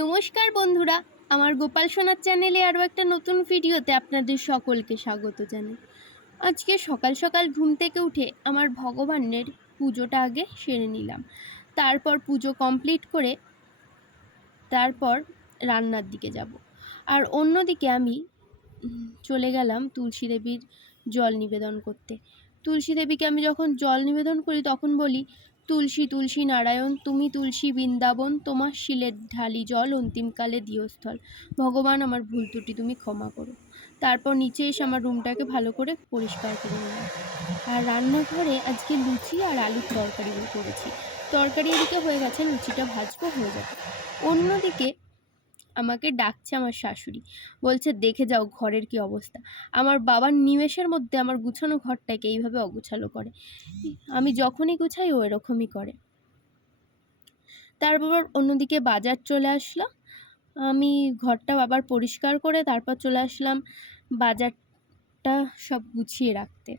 নমস্কার বন্ধুরা, আমার গোপাল সোনার চ্যানেলে আরও একটা নতুন ভিডিওতে আপনাদের সকলকে স্বাগত জানাই। আজকে সকাল সকাল ঘুম থেকে উঠে আমার ভগবানের পুজোটা আগে সেরে নিলাম। তারপর পুজো কমপ্লিট করে তারপর রান্নার দিকে যাব। আর অন্যদিকে আমি চলে গেলাম তুলসী দেবীর জল নিবেদন করতে। তুলসী দেবীকে আমি যখন জল নিবেদন করি তখন বলি তুলসী তুলসী নারায়ণ, তুমি তুলসী বৃন্দাবন, তোমার শিলের ঢালি জল অন্তিমকালে দিয়স্থল। ভগবান, আমার ভুল ত্রুটি, তুমি ক্ষমা করো। তারপর নিচে এসে আমার রুমটাকে ভালো করে পরিষ্কার করে নিলাম। আর রান্নাঘরে আজকে লুচি আর আলুর তরকারি করেছি। তরকারি এদিকে হয়ে গেছে লুচিটা ভাজবো, হয়ে যাবে। অন্যদিকে আমাকে ডাকছে আমার শাশুড়ি। বলছে, দেখে যাও ঘরের কি অবস্থা। আমার বাবার নিমেষের মধ্যে আমার গুছানো ঘরটাকে এইভাবে অগুছালো করে। আমি যখনই গুছাই ও এরকমই করে। তারপর অন্যদিকে বাজার চলে আসলো। আমি ঘরটা আবার পরিষ্কার করে তারপর চলে আসলাম বাজারটা সব গুছিয়ে রাখতে।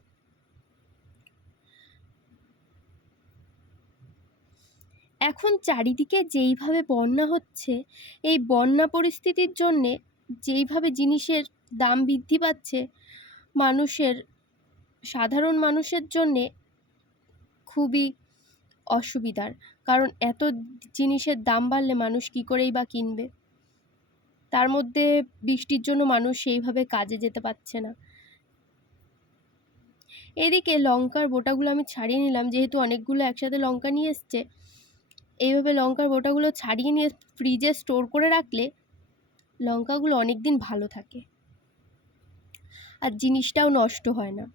এখন চারিদিকে যেইভাবে বন্যা হচ্ছে, এই বন্যা পরিস্থিতির জন্যে যেইভাবে জিনিসের দাম বৃদ্ধি পাচ্ছে, মানুষের, সাধারণ মানুষের জন্যে খুবই অসুবিধার। কারণ এত জিনিসের দাম বাড়লে মানুষ কী করেই বা কিনবে? তার মধ্যে বৃষ্টির জন্য মানুষ সেইভাবে কাজে যেতে পারছে না। এদিকে লঙ্কার বোটাগুলো আমি ছাড়িয়ে নিলাম, যেহেতু অনেকগুলো একসাথে লঙ্কা নিয়ে এসছে এইভাবে লঙ্কার বোটাগুলো ছাড়িয়ে নিয়ে ফ্রিজে স্টোর করে রাখলে লঙ্কাগুলো অনেক দিন ভালো থাকে। আর জিনিসটাও নষ্ট হয় না।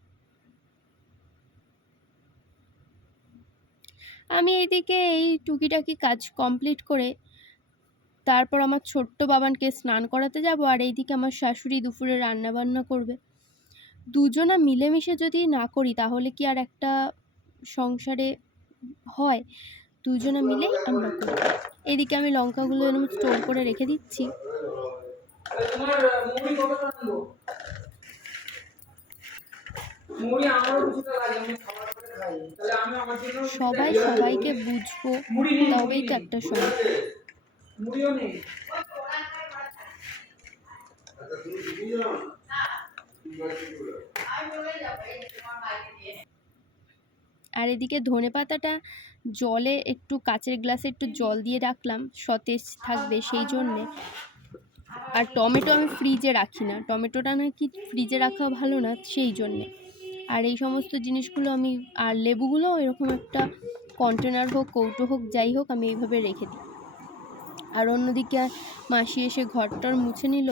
আমি এইদিকে এই টুকিটাকি কাজ কমপ্লিট করে তারপর আমার ছোট্ট বাবানকে স্নান করাতে যাব আর এইদিকে আমার শাশুড়ি দুপুরে রান্না বান্না করবে। দুজনা মিলেমিশে যদি না করি তাহলে কি আর একটা সংসারে হয়? দুজনা মিলেই আমরা করি এদিকে আমি লঙ্কাগুলো এরকম স্টোর করে রেখে দিচ্ছি। সবাই সবাইকে বুঝব, তবেই তো একটা সংসার মুড়িও নেই আর এদিকে ধনে পাতাটা জলে একটু কাচের গ্লাসে একটু জল দিয়ে রাখলাম, সতেজ থাকবে সেই জন্যে। আর টমেটো আমি ফ্রিজে রাখি না, টমেটোটা নাকি ফ্রিজে রাখা ভালো না সেই জন্যে। আর এই সমস্ত জিনিসগুলো আমি, আর লেবুগুলো এরকম একটা কন্টেনার হোক, কৌটো হোক, যাই হোক, আমি এইভাবে রেখে দিই। আর অন্যদিকে মাসি এসে ঘরটর মুছে নিল,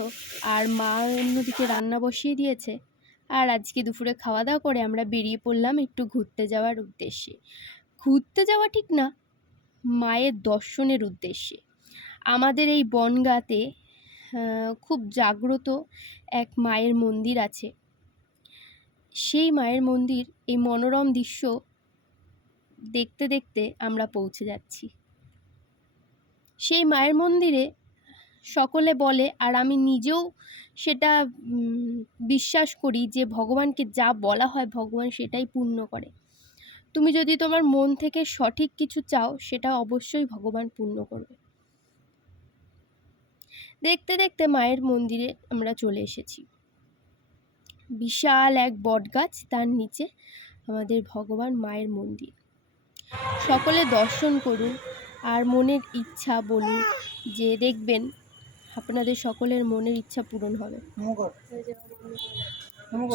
আর মা অন্যদিকে রান্না বসিয়ে দিয়েছে। আর আজকে দুপুরে খাওয়া দাওয়া করে আমরা বেরিয়ে পড়লাম একটু ঘুরতে যাওয়ার উদ্দেশ্যে। ঘুরতে যাওয়া ঠিক না, মায়ের দর্শনের উদ্দেশ্যে। আমাদের এই বনগাঁতে খুব জাগ্রত এক মায়ের মন্দির আছে। সেই মায়ের মন্দির, এই মনোরম দৃশ্য দেখতে দেখতে আমরা পৌঁছে যাচ্ছি। সেই মায়ের মন্দিরে সকলে বলে, আর আমি নিজেও সেটা বিশ্বাস করি যে ভগবানকে যা বলা হয় ভগবান সেটাই পূর্ণ করে। তুমি যদি তোমার মন থেকে সঠিক কিছু চাও, সেটা অবশ্যই ভগবান পূর্ণ করবে। দেখতে দেখতে মায়ের মন্দিরে আমরা চলে এসেছি। বিশাল এক বটগাছ তার নিচে আমাদের ভগবান মায়ের মন্দির। সকলে দর্শন করুন, আর মনের ইচ্ছা বলুন যে দেখবেন আপনাদের সকলের মনের ইচ্ছা পূরণ হবে।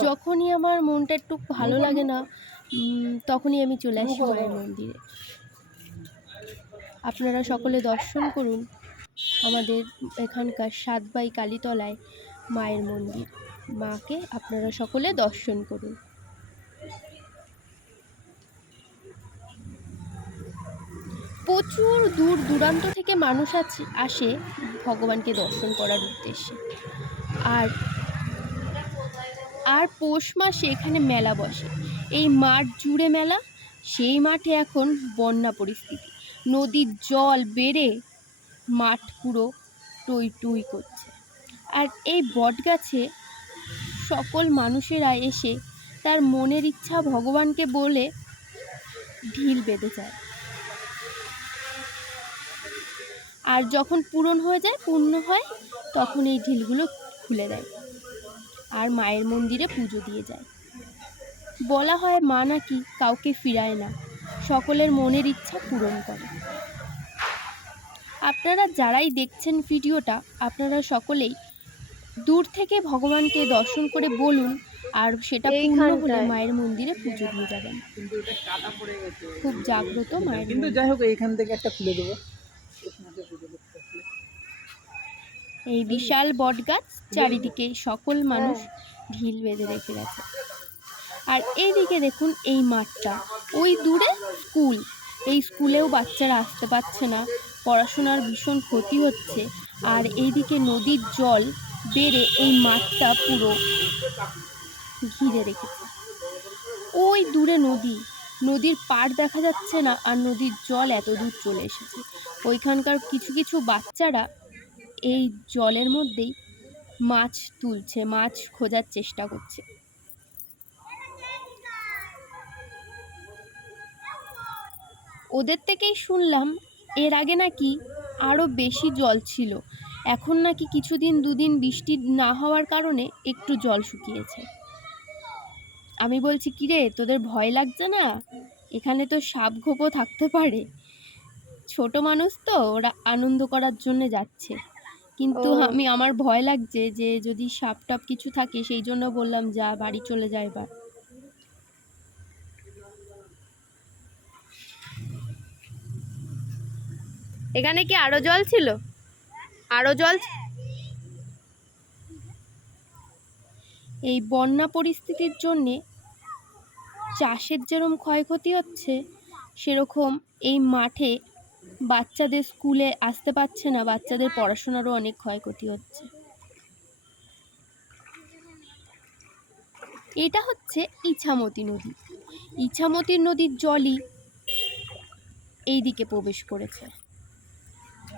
যখনই আমার মনটা একটু ভালো লাগে না তখনই আমি চলে আসি মায়ের মন্দিরে। আপনারা সকলে দর্শন করুন আমাদের এখানকার সাতবাই কালীতলায় মায়ের মন্দির। মাকে আপনারা সকলে দর্শন করুন। প্রচুর দূর দূরান্ত থেকে মানুষ আছে, আসে ভগবানকে দর্শন করার উদ্দেশ্যে। আর আর পৌষ মাসে এখানে মেলা বসে। এই মাঠ জুড়ে মেলা, সেই মাঠে এখন বন্যা পরিস্থিতি। নদীর জল বেড়ে মাঠ পুরো টই টই করছে। আর এই বটগাছে সকল মানুষেরা এসে তার মনের ইচ্ছা ভগবানকে বলে ঢিল বেঁধে যায়। আর যখন পূরণ হয়ে যায় পূর্ণ হয় তখন এই ঢিলগুলো খুলে দেয় আর মায়ের মন্দিরে পুজো দিয়ে যায়। বলা হয় মা নাকি কাউকে ফিরায় না সকলের মনের ইচ্ছা পূরণ করে। আপনারা যারাই দেখছেন ভিডিওটা আপনারা সকলেই দূর থেকে ভগবানকে দর্শন করে বলুন আর সেটা পূর্ণ হলে মায়ের মন্দিরে পুজো দিয়ে যাবেন। কিন্তু এটা কাটা পড়ে গেছে। খুব জাগ্রত মায়ের কিন্তু মন্দির। যাই হোক এইখান থেকে একটা খুলে দেবো কৃষ্ণকে পুজো করতে আসলে। এই বিশাল বটগাছ চারিদিকে সকল মানুষ ঢিল বেঁধে রেখে গেছে। আর এইদিকে দেখুন এই মাঠটা। ওই দূরে স্কুল। এই স্কুলেও বাচ্চারা আসতে পারছে না। পড়াশোনার ভীষণ ক্ষতি হচ্ছে। আর এইদিকে নদীর জল বেড়ে এই মাঠটা পুরো ঘিরে রেখেছে। ওই দূরে নদী। নদীর পাড় দেখা যাচ্ছে না আর নদীর জল এত দূর চলে এসেছে। ওইখানকার কিছু কিছু বাচ্চারা এই জলের মধ্যেই মাছ তুলছে, মাছ খোঁজার চেষ্টা করছে। ওদের থেকেই শুনলাম এর আগে নাকি আরও বেশি জল ছিল। এখন নাকি কিছুদিন, দুদিন বৃষ্টি না হওয়ার কারণে একটু জল শুকিয়েছে। আমি বলছি কিরে তোদের ভয় লাগছে না? এখানে তো সাপ ঘোপও থাকতে পারে। ছোট মানুষ তো ওরা আনন্দ করার জন্য যাচ্ছে। কিন্তু আমি আমার ভয় লাগছে যে যদি সাপ টাপ কিছু থাকে সেই জন্য বললাম যা বাড়ি চলে যায় এবার। এখানে কি আরও জল ছিল? আরও জল এই বন্যা পরিস্থিতির জন্যে চাষের যেরকম ক্ষয়ক্ষতি হচ্ছে, সেরকম এই মাঠে বাচ্চাদের স্কুলে আসতে পারছে না, বাচ্চাদের পড়াশোনারও অনেক ক্ষয়ক্ষতি হচ্ছে। এটা হচ্ছে ইছামতি নদী। ইছামতি নদীর জলই এই দিকে প্রবেশ করেছে।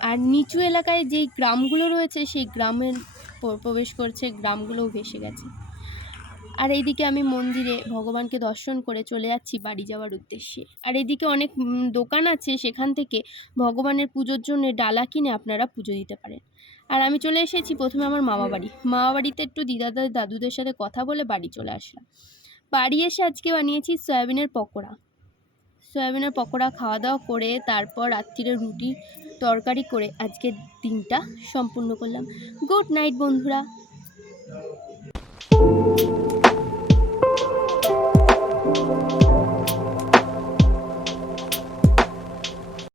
আর নিচু এলাকায় যেই গ্রামগুলো রয়েছে, সেই গ্রামের প্রবেশ করছে, গ্রামগুলোও ভেসে গেছে। আর এইদিকে আমি মন্দিরে ভগবানকে দর্শন করে চলে যাচ্ছি বাড়ি যাওয়ার উদ্দেশ্যে। আর এইদিকে অনেক দোকান আছে, সেখান থেকে ভগবানের পুজোর জন্য ডালা কিনে আপনারা পুজো দিতে পারেন। আর আমি চলে এসেছি প্রথমে আমার মামা বাড়ি। মামা বাড়িতে একটু দিদাদের দাদুদের সাথে কথা বলে বাড়ি চলে আসলাম। বাড়ি এসে আজকে বানিয়েছি সয়াবিনের পকোড়া। সয়াবিনের পকোড়া খাওয়া দাওয়া করে তারপর রাত্রিরে রুটি তরকারি করে আজকের দিনটা সম্পূর্ণ করলাম। গুড নাইট বন্ধুরা।